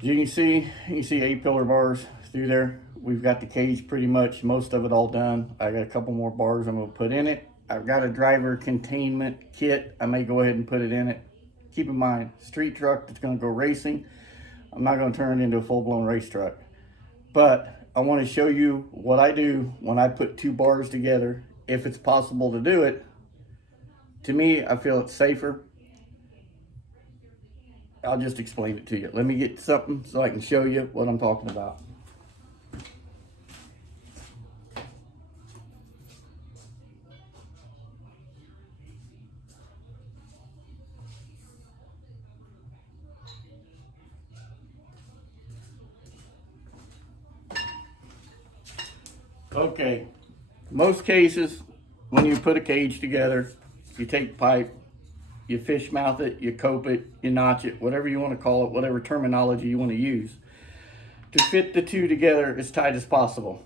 As you can see 8 pillar bars through there. We've got the cage pretty much, most of it all done. I got a couple more bars I'm gonna put in it. I've got a driver containment kit. I may go ahead and put it in it. Keep in mind, street truck that's gonna go racing. I'm not gonna turn it into a full-blown race truck. But I wanna show you what I do when I put 2 bars together, if it's possible to do it. To me, I feel it's safer. I'll just explain it to you. Let me get something so I can show you what I'm talking about. Okay, most cases, when you put a cage together, you take pipe, you fish mouth it, you cope it, you notch it, whatever you want to call it, whatever terminology you want to use, to fit the 2 together as tight as possible.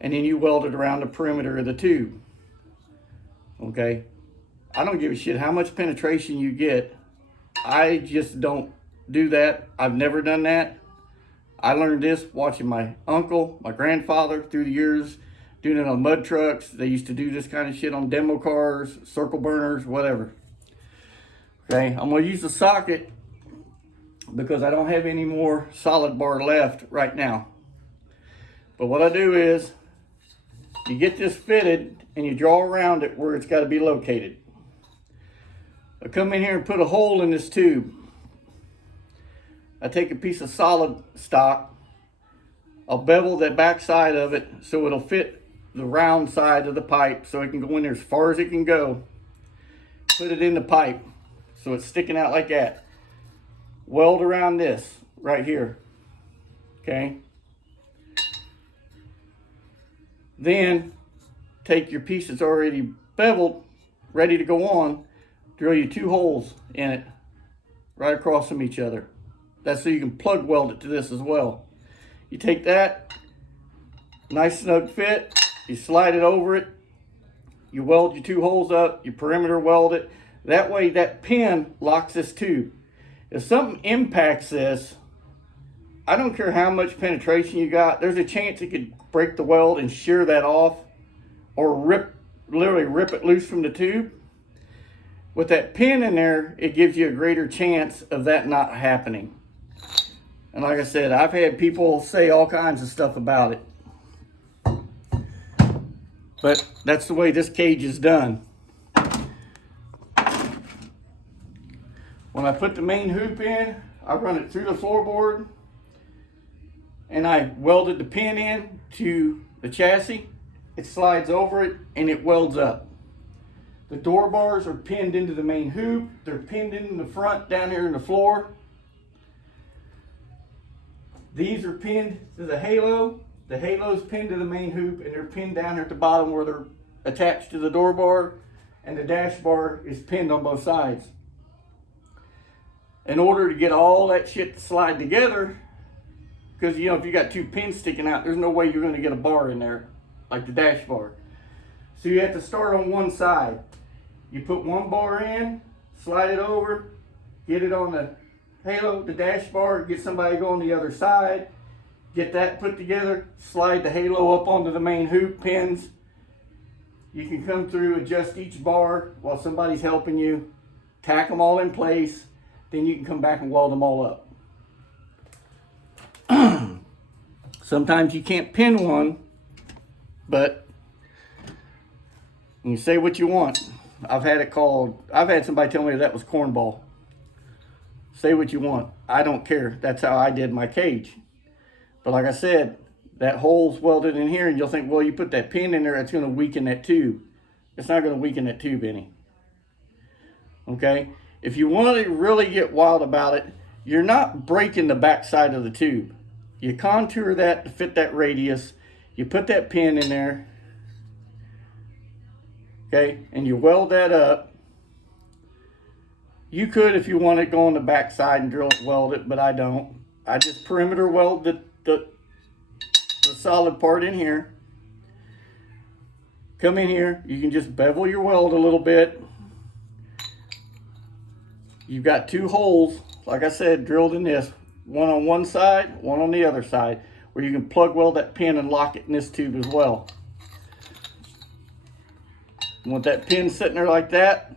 And then you weld it around the perimeter of the tube. Okay, I don't give a shit how much penetration you get. I just don't do that. I've never done that. I learned this watching my uncle, my grandfather through the years, doing it on mud trucks. They used to do this kind of shit on demo cars, circle burners, whatever. Okay, I'm gonna use the socket because I don't have any more solid bar left right now. But what I do is, you get this fitted and you draw around it where it's gotta be located. I come in here and put a hole in this tube. I take a piece of solid stock, I'll bevel that back side of it so it'll fit the round side of the pipe so it can go in there as far as it can go. Put it in the pipe so it's sticking out like that. Weld around this right here, okay? Then take your piece that's already beveled, ready to go on, drill you 2 holes in it right across from each other. That's so you can plug weld it to this as well. You take that, nice snug fit, you slide it over it, you weld your 2 holes up, you perimeter weld it. That way that pin locks this tube. If something impacts this, I don't care how much penetration you got, there's a chance it could break the weld and shear that off or literally rip it loose from the tube. With that pin in there, it gives you a greater chance of that not happening. And like I said, I've had people say all kinds of stuff about it. But that's the way this cage is done. When I put the main hoop in, I run it through the floorboard and I welded the pin in to the chassis. It slides over it and it welds up. The door bars are pinned into the main hoop. They're pinned in the front down here in the floor. These are pinned to the halo. The halo's pinned to the main hoop and they're pinned down here at the bottom where they're attached to the door bar, and the dash bar is pinned on both sides. In order to get all that shit to slide together, because you know, if you got 2 pins sticking out, there's no way you're going to get a bar in there like the dash bar. So you have to start on one side. You put 1 bar in, slide it over, get it on the halo, the dash bar, get somebody to go on the other side, get that put together, slide the halo up onto the main hoop pins. You can come through, adjust each bar while somebody's helping you, tack them all in place, then you can come back and weld them all up. Sometimes you can't pin one, but you say what you want. I've had somebody tell me that was cornball. Say what you want. I don't care. That's how I did my cage. But like I said, that hole's welded in here and you'll think, well, you put that pin in there, it's going to weaken that tube. It's not going to weaken that tube any. Okay? If you want to really get wild about it, you're not breaking the back side of the tube. You contour that to fit that radius. You put that pin in there. Okay? And you weld that up. You could, if you wanted, go on the back side and drill it, weld it, but I don't. I just perimeter weld the solid part in here. Come in here, you can just bevel your weld a little bit. you've got two holes, like I said, drilled in this, one on one side, one on the other side, where you can plug weld that pin and lock it in this tube as well. And with that pin sitting there like that,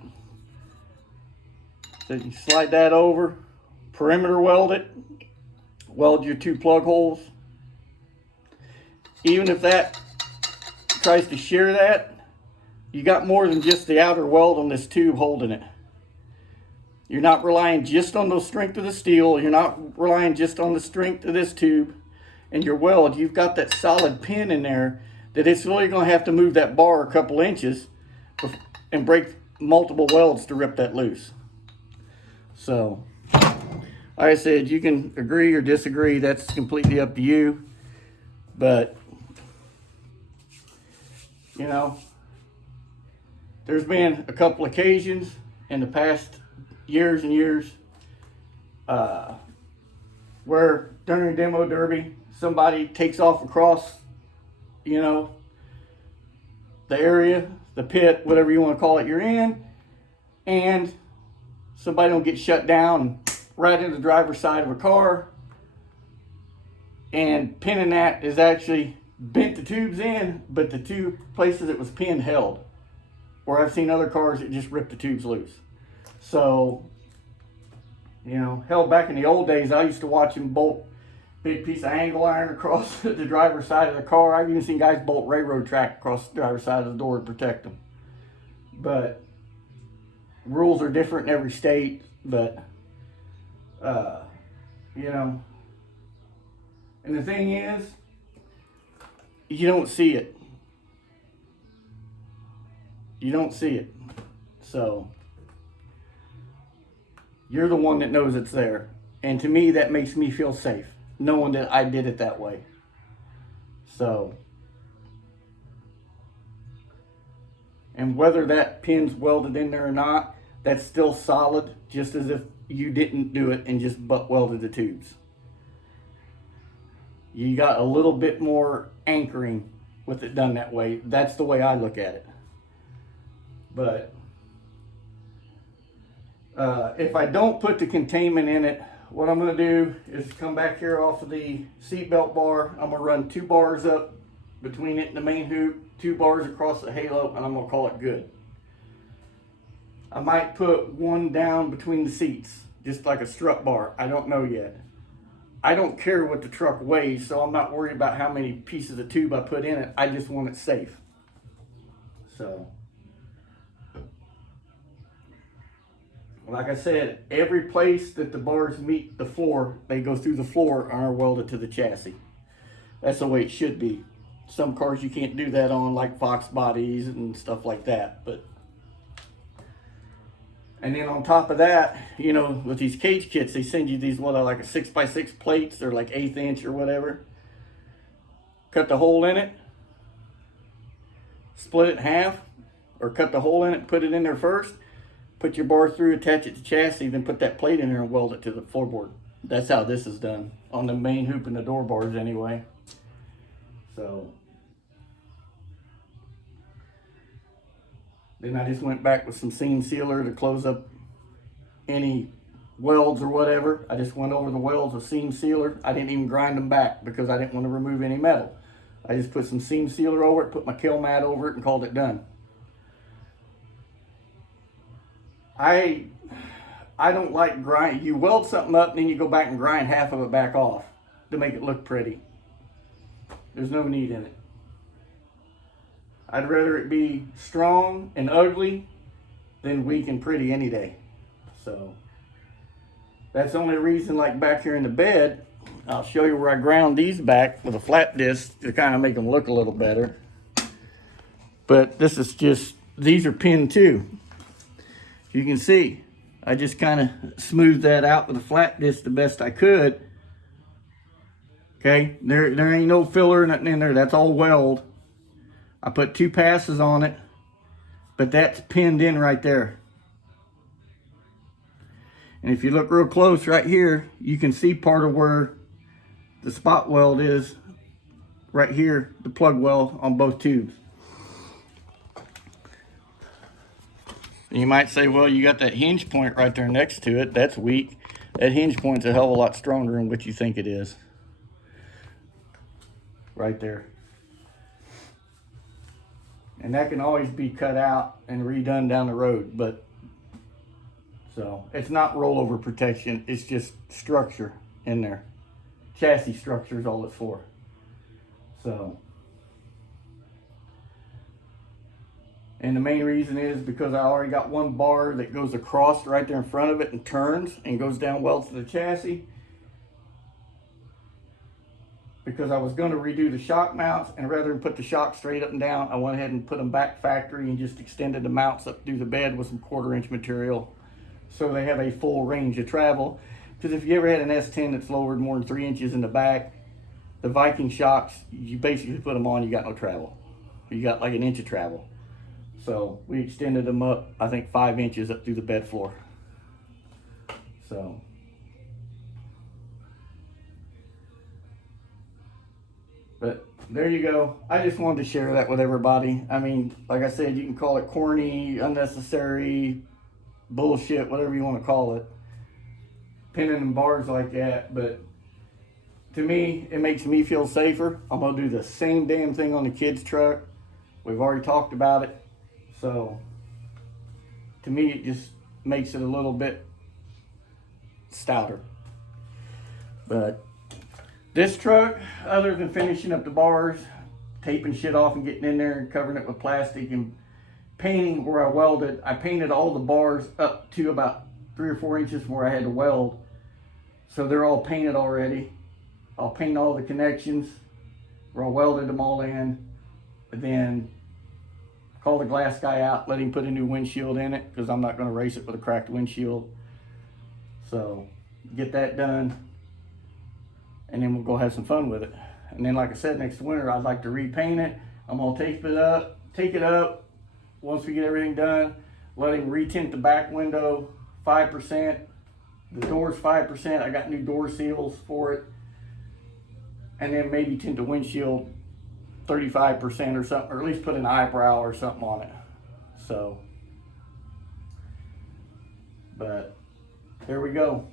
so you slide that over, perimeter weld it, weld your two plug holes. Even if that tries to shear that, you got more than just the outer weld on this tube holding it. You're not relying just on the strength of the steel. You're not relying just on the strength of this tube and your weld. You've got that solid pin in there that it's really going to have to move that bar a couple inches and break multiple welds to rip that loose. So, like I said, you can agree or disagree. That's completely up to you. But, you know, there's been a couple occasions in the past years and years where during a demo derby, somebody takes off across, you know, the area, the pit, whatever you want to call it, you're in, and somebody don't get shut down right in the driver's side of a car, and pinning that is actually bent the tubes in, but the two places it was pinned held. Where I've seen other cars that just rip the tubes loose. So, you know, hell, back in the old days, I used to watch them bolt big piece of angle iron across the driver's side of the car. I've even seen guys bolt railroad track across the driver's side of the door to protect them. But rules are different in every state, but, you know, and the thing is, you don't see it. You don't see it. So, you're the one that knows it's there. And to me, that makes me feel safe, knowing that I did it that way. So, and whether that pin's welded in there or not, that's still solid, just as if you didn't do it and just butt welded the tubes. You got a little bit more anchoring with it done that way. That's the way I look at it. But if I don't put the containment in it, what I'm going to do is come back here off of the seatbelt bar. I'm going to run 2 bars up between it and the main hoop, 2 bars across the halo, and I'm going to call it good. I might put one down between the seats, just like a strut bar. I don't know yet. I don't care what the truck weighs, so I'm not worried about how many pieces of tube I put in it. I just want it safe. So, like I said, every place that the bars meet the floor, they go through the floor and are welded to the chassis. That's the way it should be. Some cars you can't do that on, like Fox bodies and stuff like that. But, and then on top of that, you know, with these cage kits, they send you these, what are like a 6x6 plates. They're like 1/8 inch or whatever. Cut the hole in it, split it in half, or cut the hole in it, put it in there first. Put your bar through, attach it to chassis, then put that plate in there and weld it to the floorboard. That's how this is done on the main hoop and the door bars anyway. So, then I just went back with some seam sealer to close up any welds or whatever. I just went over the welds with seam sealer. I didn't even grind them back because I didn't want to remove any metal. I just put some seam sealer over it, put my kill mat over it, and called it done. I don't like grind. You weld something up and then you go back and grind half of it back off to make it look pretty. There's no need in it. I'd rather it be strong and ugly than weak and pretty any day. So that's the only reason, like back here in the bed, I'll show you where I ground these back with a flat disc to kind of make them look a little better. But this is just, these are pinned too. You can see, I just kind of smoothed that out with a flat disc the best I could. Okay, there ain't no filler or nothing in there. That's all weld. I put 2 passes on it, but that's pinned in right there. And if you look real close right here, you can see part of where the spot weld is right here, the plug weld on both tubes. And you might say, well, you got that hinge point right there next to it. That's weak. That hinge point's a hell of a lot stronger than what you think it is. Right there. And that can always be cut out and redone down the road, but so it's not rollover protection, it's just structure in there. Chassis structure is all it's for. So, and the main reason is because I already got one bar that goes across right there in front of it and turns and goes down well to the chassis. Because I was going to redo the shock mounts, and rather than put the shock straight up and down, I went ahead and put them back factory and just extended the mounts up through the bed with some 1/4 inch material, so they have a full range of travel. Because if you ever had an S10 that's lowered more than 3 inches in the back, the Viking shocks, you basically put them on, you got no travel. You got like 1 inch of travel. So we extended them up, I think 5 inches up through the bed floor. So. But there you go. I just wanted to share that with everybody. I mean, like I said, you can call it corny, unnecessary, bullshit, whatever you want to call it. Pinning and bars like that. But to me, it makes me feel safer. I'm going to do the same damn thing on the kids' truck. We've already talked about it. So to me, it just makes it a little bit stouter. But this truck, other than finishing up the bars, taping shit off and getting in there and covering it with plastic and painting where I welded, I painted all the bars up to about 3 or 4 inches from where I had to weld. So they're all painted already. I'll paint all the connections where I welded them all in. And then call the glass guy out, let him put a new windshield in it, because I'm not going to race it with a cracked windshield. So get that done. And then we'll go have some fun with it. And then, like I said, next winter, I'd like to repaint it. I'm gonna take it up, once we get everything done, let him retint the back window 5%, the doors 5%, I got new door seals for it. And then maybe tint the windshield 35% or something, or at least put an eyebrow or something on it. So, but there we go.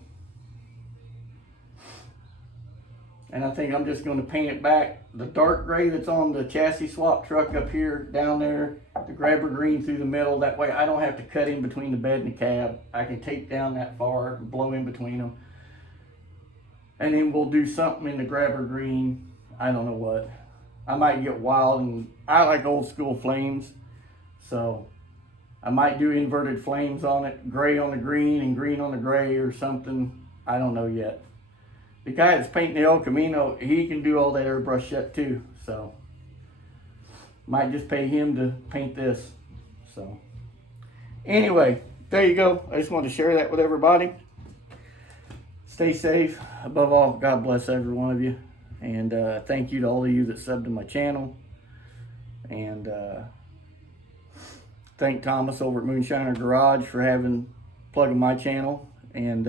And I think I'm just going to paint it back. The dark gray that's on the chassis swap truck up here, down there, the grabber green through the middle. That way I don't have to cut in between the bed and the cab. I can tape down that far and blow in between them. And then we'll do something in the grabber green. I don't know what. I might get wild, and I like old school flames. So I might do inverted flames on it. Gray on the green and green on the gray or something. I don't know yet. The guy that's painting the El Camino, he can do all that airbrush shit too. So, might just pay him to paint this. So, anyway, there you go. I just wanted to share that with everybody. Stay safe. Above all, God bless every one of you. And thank you to all of you that subbed to my channel. And thank Thomas over at Moonshiner Garage for plugging my channel. And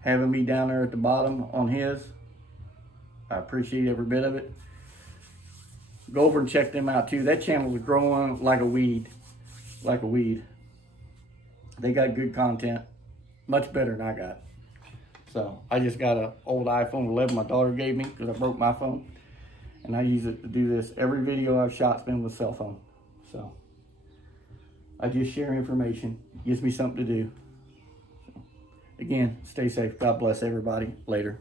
having me down there at the bottom on his. I appreciate every bit of it. Go over and check them out too. That channel is growing like a weed. Like a weed. They got good content. Much better than I got. So, I just got an old iPhone 11 my daughter gave me because I broke my phone. And I use it to do this. Every video I've shot's been with a cell phone. So, I just share information. Gives me something to do. Again, stay safe. God bless everybody. Later.